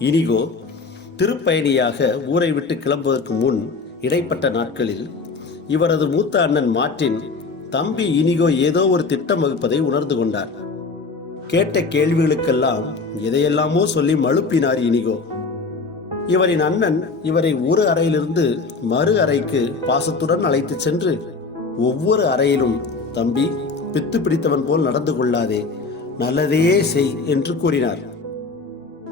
இனிகோ திருப்பயணியாக ஊரை விட்டு கிளம்புவதற்கு முன் இடைப்பட்ட நாட்களில் இவரது மூத்த அண்ணன் மார்ட்டின் தம்பி இனிகோ ஏதோ ஒரு திட்டம் வகுப்பதை உணர்ந்து கொண்டார். கேட்ட கேள்விகளுக்கெல்லாம் எதையெல்லாமோ சொல்லி மழுப்பினார் இனிகோ. இவரின் அண்ணன் இவரை ஒரு அறையிலிருந்து மறு அறைக்கு பாசத்துடன் அழைத்துச் சென்று ஒவ்வொரு அறையிலும் தம்பி பித்து பிடித்தவன் போல் நடந்து கொள்ளாதே நல்லதையே செய் என்று கூறினார்.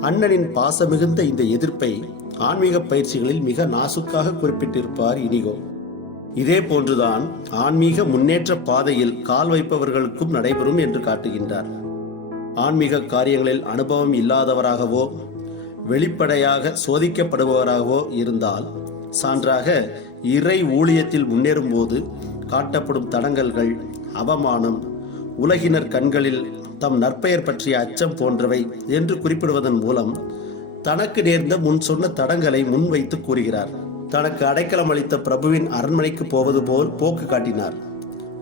அண்ணனின் பாசமிகுந்த இந்த எதிர்ப்பை ஆன்மீக பயிற்சிகளில் மிக நாசுக்காக குறிப்பிட்டிருப்பார் இனிகோ. இதே போன்றுதான் ஆன்மீக முன்னேற்ற பாதையில் கால் வைப்பவர்களுக்கும் நடைபெறும் என்று காட்டுகின்றார். ஆன்மீக காரியங்களில் அனுபவம் இல்லாதவராகவோ வெளிப்படையாக சோதிக்கப்படுபவராகவோ இருந்தால் சான்றாக இறை ஊழியத்தில் முன்னேறும் போது காட்டப்படும் தடங்கல்கள் அவமானம் உலகினர் கண்களில் தம் நற்பெயர் பற்றிய அச்சம் போன்றவை என்று குறிப்பிடுவதன் மூலம் தனக்கு நேர்ந்த முன் சொன்ன தடங்களை முன்வைத்து கூறுகிறார். தனக்கு அடைக்கலம் அளித்த பிரபுவின் அரண்மனைக்கு போவது போல் போக்கு காட்டினார்.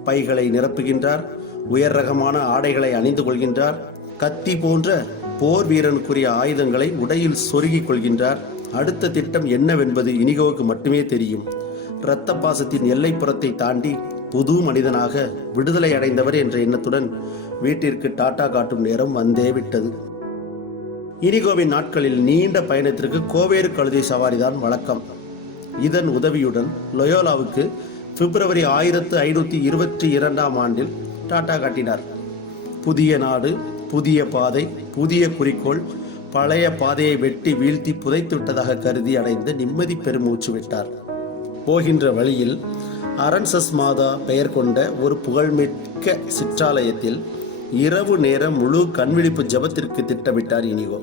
பைகளை நிரப்புகின்றார் உயர் ரகமான ஆடைகளை அணிந்து கொள்கின்றார் கத்தி போன்ற போர் வீரனுக்குரிய ஆயுதங்களை உடையில் சொருகிக் கொள்கின்றார். அடுத்த திட்டம் என்னவென்பது இனிகோவுக்கு மட்டுமே தெரியும். இரத்த பாசத்தின் எல்லைப்புறத்தை தாண்டி புது மனிதனாக விடுதலை அடைந்தவர் என்ற எண்ணத்துடன் வீட்டிற்கு டாட்டா காட்டும் நேரம் வந்தே விட்டது. இனிகோவின் நாட்களில் நீண்ட பயணத்திற்கு கோவேறு கழுதை சவாரிதான் வழக்கம். இதன் உதவியுடன் லொயோலாவுக்கு பிப்ரவரி ஆயிரத்து ஐநூற்றி இருபத்தி இரண்டாம் ஆண்டில் டாட்டா காட்டினார். புதிய நாடு புதிய பாதை புதிய குறிக்கோள் பழைய பாதையை வெட்டி வீழ்த்தி புதைத்து விட்டதாக கருதி அடைந்து நிம்மதி பெருமூச்சு விட்டார். போகின்ற வழியில் அரன்சஸ் மாதா பெயர் கொண்ட ஒரு புகழ்மிக்க சிற்றாலயத்தில் இரவு நேரம் முழு கண்விழிப்பு ஜபத்திற்கு திட்டமிட்டார் இனிகோ.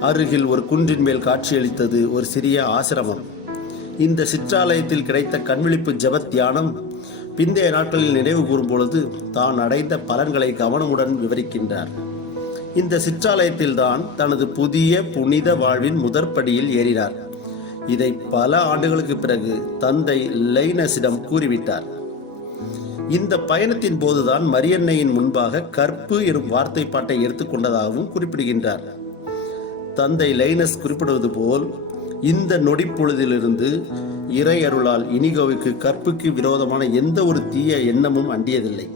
அருகில் ஒரு குன்றின் மேல் காட்சியளித்தது ஒரு சிறிய ஆசிரமம். இந்த சிற்றாலயத்தில் கிடைத்த கண்விழிப்பு ஜப தியானம் பிந்தைய நாட்களில் நினைவு கூறும் பொழுது தான் அடைந்த பலன்களை கவனமுடன் விவரிக்கின்றார். இந்த சிற்றாலயத்தில்தான் தனது புதிய புனித வாழ்வின் முதற்படியில் ஏறினார். இதை பல ஆண்டுகளுக்கு பிறகு தந்தை லைனஸிடம் கூறிவிட்டார். இந்த பயணத்தின் போதுதான் மரியன்னையின் முன்பாக கற்பு எனும் வார்த்தை பாட்டை எடுத்துக்கொண்டதாகவும் குறிப்பிடுகின்றார். தந்தை லைனஸ் குறிப்பிடுவது போல் இந்த நொடிப்பொழுதிலிருந்து இறை அருளால் இனிகோவுக்கு கற்புக்கு விரோதமான எந்த ஒரு தீய எண்ணமும் அண்டியதில்லை.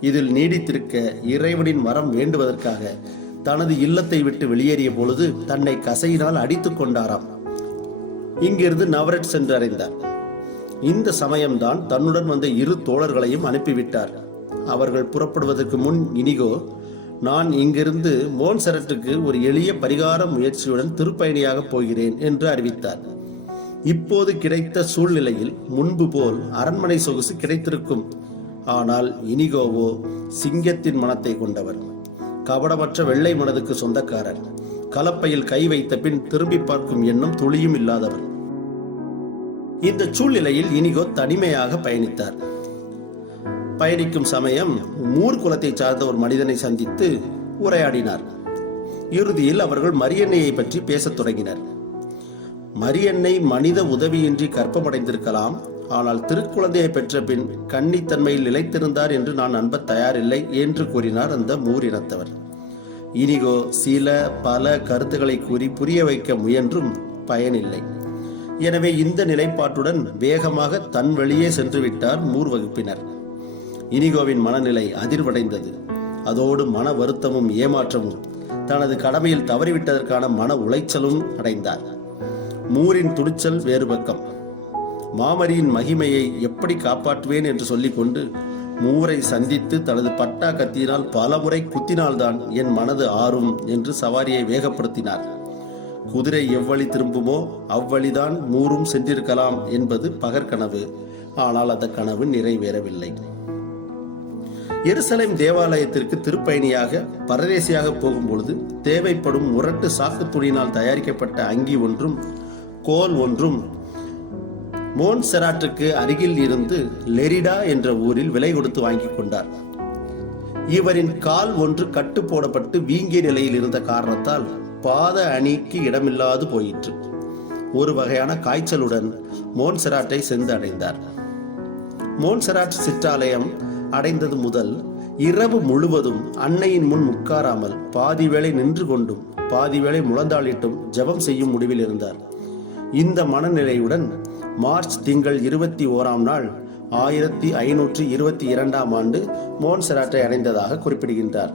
இதில் நீடித்திருக்க இறைவனின் மரம் வேண்டுவதற்காக தனது இல்லத்தை விட்டு வெளியேறிய பொழுது தன்னை கசையினால் அடித்துக் கொண்டாராம். இங்கிருந்து நவரட் சென்று அடைந்தார் இந்த சமயம்தான் தன்னுடன் வந்த இரு தோழர்களையும் அனுப்பிவிட்டார். அவர்கள் புறப்படுவதற்கு முன் இனிகோ நான் இங்கிருந்து மோன்சரட்டுக்கு ஒரு எளிய பரிகார முயற்சியுடன் திருப்பயணியாக போகிறேன் என்று அறிவித்தார். இப்போது கிடைத்த சூழ்நிலையில் முன்பு போல் அரண்மனை சொகுசு கிடைத்திருக்கும். ஆனால் இனிகோவோ சிங்கத்தின் மனத்தை கொண்டவர். கபடமற்ற வெள்ளை மனதுக்கு சொந்தக்காரர். கலப்பையில் கை வைத்த பின் திரும்பி பார்க்கும் எண்ணம் துளியும் இல்லாதவர் இந்த சூழ்நிலையில் இனிகோ தனிமையாக பயணித்தார். பயணிக்கும் சமயம் மூர் குலத்தை சார்ந்த ஒரு மனிதனை சந்தித்து உரையாடினார். இறுதியில் அவர்கள் மரியன்னையை பற்றி பேசத் தொடங்கினர். மரியன்னை மனித உதவியின்றி கற்பமடைந்திருக்கலாம் ஆனால் திருக்குழந்தையை பெற்ற பின் கன்னித்தன்மையில் நிலைத்திருந்தார் என்று நான் நம்ப தயாரில்லை என்று கூறினார் அந்த மூர் இனத்தவர் இனிகோ சில பல கருத்துக்களை கூறி புரிய வைக்க முயன்றும் பயனில்லை. எனவே இந்த நிலைப்பாட்டுடன் வேகமாக தன் வழியே சென்று விட்டார் மூர் வகுப்பினர் இனிகோவின் மனநிலை அதிர்வடைந்தது. அதோடு மன வருத்தமும் ஏமாற்றமும் தனது கடமையில் தவறிவிட்டதற்கான மன உளைச்சலும் அடைந்தார். மூரின் துணிச்சல் வேறு பக்கம். மாமரியின் மகிமையை எப்படி காப்பாற்றுவேன் என்று சொல்லிக்கொண்டு மூரை சந்தித்து தனது பட்டா கத்தியினால் பலமுறை குத்தினால்தான் என் மனது ஆறும் என்று சவாரியை வேகப்படுத்தினார். குதிரை எவ்வழி திரும்புமோ அவ்வழிதான் மூரும் சென்றிருக்கலாம் என்பது பகற்கனவு. ஆனால் அந்த கனவு நிறைவேறவில்லை. எருசலேம் தேவாலயத்திற்கு திருப்பயணியாக பரதேசியாக போகும்பொழுது தேவைப்படும் முரட்டு சாக்கு துணியினால் தயாரிக்கப்பட்ட அங்கி ஒன்றும் கோல் ஒன்றும் மோன் செராட்டுக்கு அருகில் இருந்து லெரிடா என்ற ஊரில் விலை கொடுத்து வாங்கி கொண்டார். இவரின் கால் ஒன்று கட்டு போடப்பட்டு வீங்கிய நிலையில் இருந்த காரணத்தால் பாத அணிக்கு இடமில்லாது போயிற்று. ஒரு வகையான காய்ச்சலுடன் மோன்செராட்டை சென்று அடைந்தார் மோன்செராட் சிற்றாலயம் அடைந்தது முதல் இரவு முழுவதும் அன்னையின் முன் உட்காராமல் பாதி வேளை நின்று கொண்டும் பாதி வேளை முழந்தாளிட்டும் ஜெபம் செய்யும் முடிவில் இருந்தார். இந்த மனநிலையுடன் மார்ச் திங்கள் இருபத்தி ஓராம் நாள் ஆயிரத்தி ஐநூற்றி இருபத்தி இரண்டாம் ஆண்டு மோன்சராட்டை அடைந்ததாக குறிப்பிடுகின்றார்.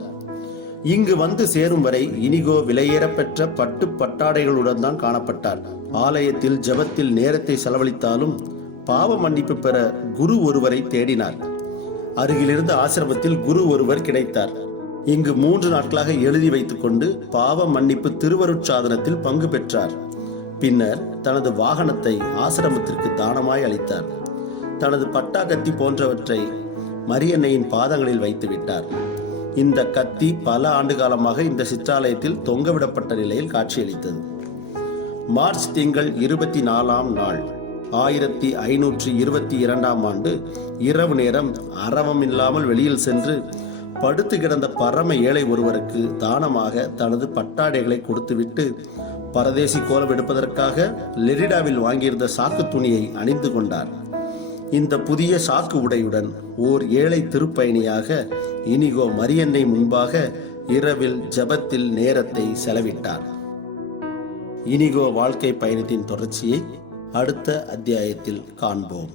இங்கு வந்து சேரும் வரை இனிகோ விலையேறப்பெற்ற பட்டு பட்டாடைகளுடன் தான் காணப்பட்டார். ஆலயத்தில் ஜெபத்தில் நேரத்தை செலவழித்தாலும் பாவ மன்னிப்பு பெற குரு ஒருவரை தேடினார். அருகிலிருந்த ஆசிரமத்தில் குரு ஒருவர் கிடைத்தார். இங்கு மூன்று நாட்களாக எழுதி வைத்துக்கொண்டு பாவ மன்னிப்பு திருவருட்சாதனத்தில் பங்கு பெற்றார். பின்னர் தனது வாகனத்தை ஆசிரமத்திற்கு தானமாய் அளித்தார். தனது பட்டா கத்தி போன்றவற்றை மரியன்னையின் பாதங்களில் வைத்து விட்டார். இந்த கத்தி பல ஆண்டு காலமாக இந்த சிற்றாலயத்தில் தொங்கவிடப்பட்ட நிலையில் காட்சியளித்தது. மார்ச் திங்கள் இருபத்தி நாலாம் நாள் ஆயிரத்தி ஐநூற்றி இருபத்தி இரண்டாம் ஆண்டு இரவு நேரம் அரவம் இல்லாமல் வெளியில் சென்று படுத்து கிடந்த பரம ஏழை ஒருவருக்கு தானமாக தனது பட்டாடைகளை கொடுத்துவிட்டு பரதேசி கோலம் எடுப்பதற்காக லெரிடாவில் வாங்கியிருந்த சாக்கு துணியை அணிந்து கொண்டார். இந்த புதிய சாக்கு உடையுடன் ஓர் ஏழை திருப்பயணியாக இனிகோ மரியன்னை முன்பாக இரவில் ஜெபத்தில் நேரத்தை செலவிட்டார். இனிகோ வாழ்க்கை பயணத்தின் தொடர்ச்சியை அடுத்த அத்தியாயத்தில் காண்போம்.